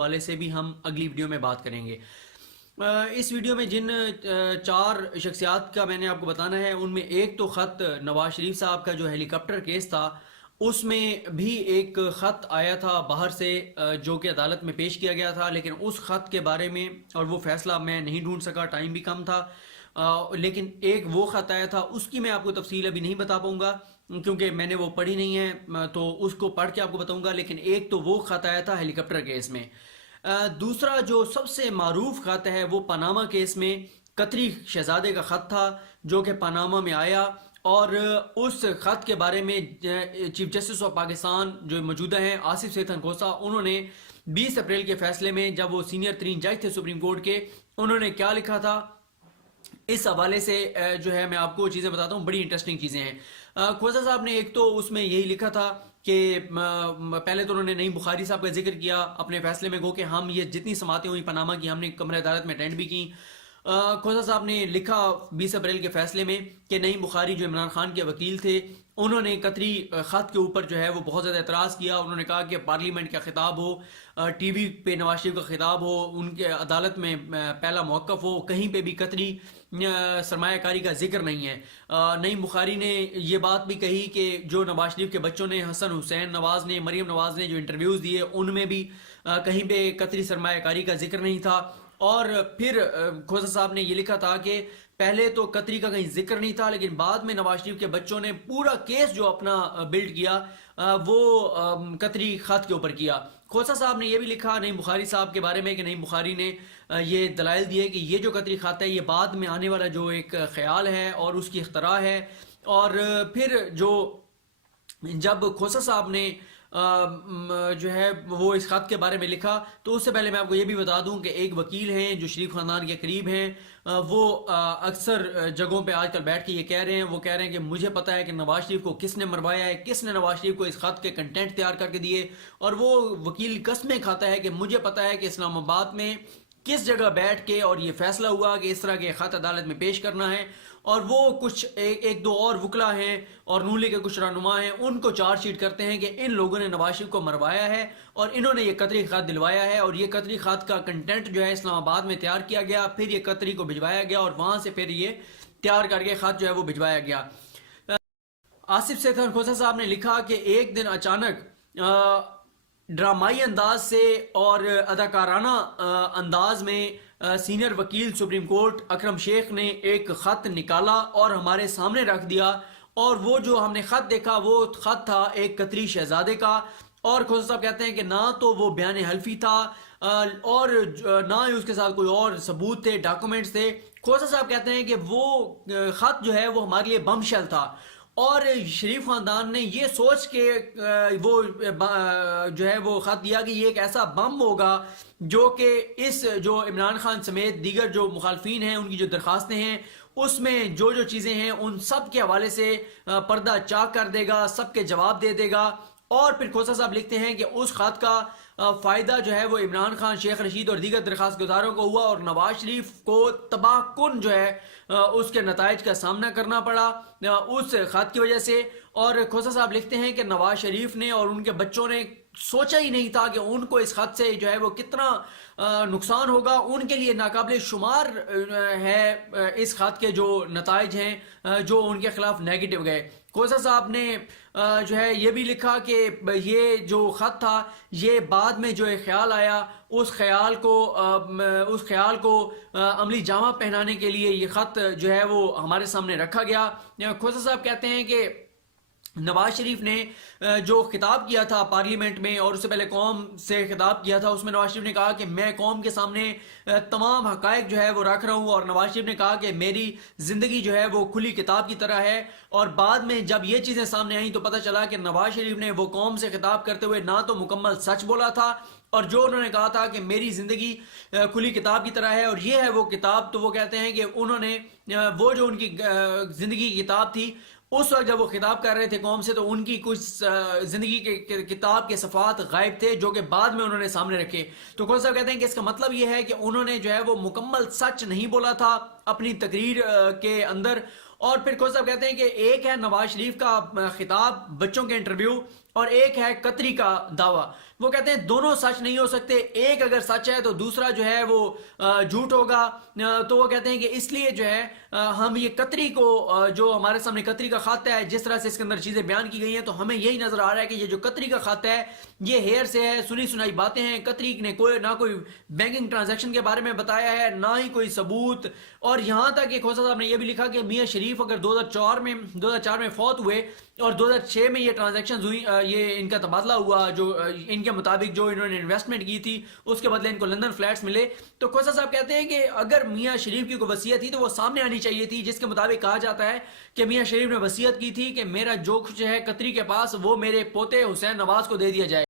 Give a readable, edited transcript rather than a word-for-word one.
والے سے بھی ہم اگلی ویڈیو میں بات کریں گے۔ اس ویڈیو میں جن 4 شخصیات کا میں نے آپ کو بتانا ہے، ان میں ایک تو خط نواز شریف صاحب کا جو ہیلی کاپٹر کیس تھا، اس میں بھی ایک خط آیا تھا باہر سے جو کہ عدالت میں پیش کیا گیا تھا، لیکن اس خط کے بارے میں اور وہ فیصلہ میں نہیں ڈھونڈ سکا، ٹائم بھی کم تھا، لیکن ایک وہ خط آیا تھا، اس کی میں آپ کو تفصیل ابھی نہیں بتا پاؤں گا کیونکہ میں نے وہ پڑھی نہیں ہے، تو اس کو پڑھ کے آپ کو بتاؤں گا۔ لیکن ایک تو وہ خط آیا تھا ہیلی کاپٹر کیس میں۔ دوسرا جو سب سے معروف خط ہے وہ پاناما کیس میں قطری شہزادے کا خط تھا جو کہ پاناما میں آیا، اور اس خط کے بارے میں چیف جسٹس آف پاکستان جو موجودہ ہیں آصف سید کھوسہ، انہوں نے 20 اپریل کے فیصلے میں، جب وہ سینئر ترین جج تھے سپریم کورٹ کے، انہوں نے کیا لکھا تھا اس حوالے سے جو ہے میں آپ کو چیزیں بتاتا ہوں، بڑی انٹرسٹنگ چیزیں ہیں۔ کھوسہ صاحب نے ایک تو اس میں یہی لکھا تھا کہ پہلے تو انہوں نے نعیم بخاری صاحب کا ذکر کیا اپنے فیصلے میں، گو کہ ہم یہ جتنی سماعتیں ہوئی پاناما کی ہم نے کمرہ عدالت میں اٹینڈ بھی کی۔ کھوسہ صاحب نے لکھا 20 اپریل کے فیصلے میں کہ نعیم بخاری جو عمران خان کے وکیل تھے، انہوں نے قطری خط کے اوپر جو ہے وہ بہت زیادہ اعتراض کیا۔ انہوں نے کہا کہ پارلیمنٹ کا خطاب ہو، ٹی وی پہ نواز شریف کا خطاب ہو، ان کے عدالت میں پہلا موقف ہو، کہیں پہ بھی قطری سرمایہ کاری کا ذکر نہیں ہے۔ نعیم بخاری نے یہ بات بھی کہی کہ جو نواز شریف کے بچوں نے، حسن حسین نواز نے، مریم نواز نے جو انٹرویوز دیے، ان میں بھی کہیں پہ قطری سرمایہ کاری کا ذکر نہیں تھا۔ اور پھر کھوسہ صاحب نے یہ لکھا تھا کہ پہلے تو قطری کا کہیں ذکر نہیں تھا، لیکن بعد میں نواز شریف کے بچوں نے پورا کیس جو اپنا بلڈ کیا وہ قطری خط کے اوپر کیا۔ کھوسہ صاحب نے یہ بھی لکھا نعیم بخاری صاحب کے بارے میں کہ نعیم بخاری نے یہ دلائل دیے کہ یہ جو قطری خط ہے یہ بعد میں آنے والا جو ایک خیال ہے اور اس کی اختراع ہے۔ اور پھر جو جب کھوسہ صاحب نے جو ہے وہ اس خط کے بارے میں لکھا، تو اس سے پہلے میں آپ کو یہ بھی بتا دوں کہ ایک وکیل ہیں جو شریف خاندان کے قریب ہیں، وہ اکثر جگہوں پہ آج کل بیٹھ کے یہ کہہ رہے ہیں، وہ کہہ رہے ہیں کہ مجھے پتا ہے کہ نواز شریف کو کس نے مروایا ہے، کس نے نواز شریف کو اس خط کے کنٹینٹ تیار کر کے دیے، اور وہ وکیل قسمیں کھاتا ہے کہ مجھے پتا ہے کہ اسلام آباد میں کس جگہ بیٹھ کے اور یہ فیصلہ ہوا کہ اس طرح کے خط عدالت میں پیش کرنا ہے۔ اور وہ کچھ ایک دو اور وکلا ہیں اور نون لیگ کے کچھ رہنما ہیں، ان کو چارج شیٹ کرتے ہیں کہ ان لوگوں نے نواز شریف کو مروایا ہے اور انہوں نے یہ قطری خط دلوایا ہے، اور یہ قطری خط کا کنٹینٹ جو ہے اسلام آباد میں تیار کیا گیا، پھر یہ قطری کو بھجوایا گیا اور وہاں سے پھر یہ تیار کر کے خط جو ہے وہ بھجوایا گیا۔ آصف سید کھوسہ صاحب نے لکھا کہ ایک دن اچانک ڈرامائی انداز سے اور اداکارانہ انداز میں سینئر وکیل سپریم کورٹ اکرم شیخ نے ایک خط نکالا اور ہمارے سامنے رکھ دیا، اور وہ جو ہم نے خط دیکھا وہ خط تھا ایک قطری شہزادے کا، اور کھوسہ صاحب کہتے ہیں کہ نہ تو وہ بیان حلفی تھا اور نہ ہی اس کے ساتھ کوئی اور ثبوت تھے، ڈاکومنٹس تھے۔ کھوسہ صاحب کہتے ہیں کہ وہ خط جو ہے وہ ہمارے لیے بم شیل تھا، اور شریف خاندان نے یہ سوچ کے وہ جو ہے وہ خط دیا کہ یہ ایک ایسا بم ہوگا جو کہ اس جو عمران خان سمیت دیگر جو مخالفین ہیں ان کی جو درخواستیں ہیں اس میں جو جو چیزیں ہیں ان سب کے حوالے سے پردہ چاک کر دے گا، سب کے جواب دے دے گا۔ اور پھر کھوسہ صاحب لکھتے ہیں کہ اس خط کا فائدہ جو ہے وہ عمران خان، شیخ رشید اور دیگر درخواست گزاروں کو ہوا، اور نواز شریف کو تباہ کن جو ہے اس کے نتائج کا سامنا کرنا پڑا اس خط کی وجہ سے۔ اور کھوسہ صاحب لکھتے ہیں کہ نواز شریف نے اور ان کے بچوں نے سوچا ہی نہیں تھا کہ ان کو اس خط سے جو ہے وہ کتنا نقصان ہوگا، ان کے لیے ناقابل شمار ہے اس خط کے جو نتائج ہیں جو ان کے خلاف نیگیٹو گئے۔ کھوسہ صاحب نے جو ہے یہ بھی لکھا کہ یہ جو خط تھا یہ بعد میں جو ایک خیال آیا اس خیال کو عملی جامہ پہنانے کے لیے یہ خط جو ہے وہ ہمارے سامنے رکھا گیا۔ کھوسہ صاحب کہتے ہیں کہ نواز شریف نے جو خطاب کیا تھا پارلیمنٹ میں اور اس سے پہلے قوم سے خطاب کیا تھا، اس میں نواز شریف نے کہا کہ میں قوم کے سامنے تمام حقائق جو ہے وہ رکھ رہا ہوں، اور نواز شریف نے کہا کہ میری زندگی جو ہے وہ کھلی کتاب کی طرح ہے۔ اور بعد میں جب یہ چیزیں سامنے آئیں تو پتہ چلا کہ نواز شریف نے وہ قوم سے خطاب کرتے ہوئے نہ تو مکمل سچ بولا تھا، اور جو انہوں نے کہا تھا کہ میری زندگی کھلی کتاب کی طرح ہے اور یہ ہے وہ کتاب، تو وہ کہتے ہیں کہ انہوں نے وہ جو ان کی زندگی کی کتاب تھی اس وقت جب وہ خطاب کر رہے تھے قوم سے، تو ان کی کچھ زندگی کے کتاب کے صفحات غائب تھے جو کہ بعد میں انہوں نے سامنے رکھے۔ تو کھوسہ صاحب کہتے ہیں کہ اس کا مطلب یہ ہے کہ انہوں نے جو ہے وہ مکمل سچ نہیں بولا تھا اپنی تقریر کے اندر۔ اور پھر کھوسہ صاحب کہتے ہیں کہ ایک ہے نواز شریف کا خطاب، بچوں کے انٹرویو، اور ایک ہے قطری کا دعویٰ۔ وہ کہتے ہیں دونوں سچ نہیں ہو سکتے، ایک اگر سچ ہے تو دوسرا جو ہے وہ جھوٹ ہوگا. تو وہ کہتے ہیں کہ اس لیے جو ہے ہم یہ قطری کو جو ہمارے سامنے قطری کا خط ہے، جس طرح سے اس کے اندر چیزیں بیان کی گئی ہیں، تو ہمیں یہی نظر آ رہا ہے کہ یہ جو قطری کا خط ہے یہ ہیئر سے ہے، سنی سنائی باتیں ہیں. قطری نے نہ کوئی بینکنگ ٹرانزیکشن کے بارے میں بتایا ہے، نہ ہی کوئی ثبوت. اور یہاں تک کہ کھوسا صاحب نے یہ بھی لکھا کہ میاں شریف اگر 2004 میں فوت ہوئے اور 2006 میں یہ ٹرانزیکشن ہوئی، یہ ان کا تبادلہ ہوا، جو ان کے مطابق جو انہوں نے انویسٹمنٹ کی تھی اس کے بدلے ان کو لندن فلیٹس ملے. تو کھوسا صاحب کہتے ہیں کہ اگر میاں شریف کی کوئی وصیت تھی تو وہ سامنے آنی چاہیے تھی، جس کے مطابق کہا جاتا ہے کہ میاں شریف نے وصیت کی تھی کہ میرا جو کچھ ہے قطری کے پاس وہ میرے پوتے حسین نواز کو دے دیا جائے.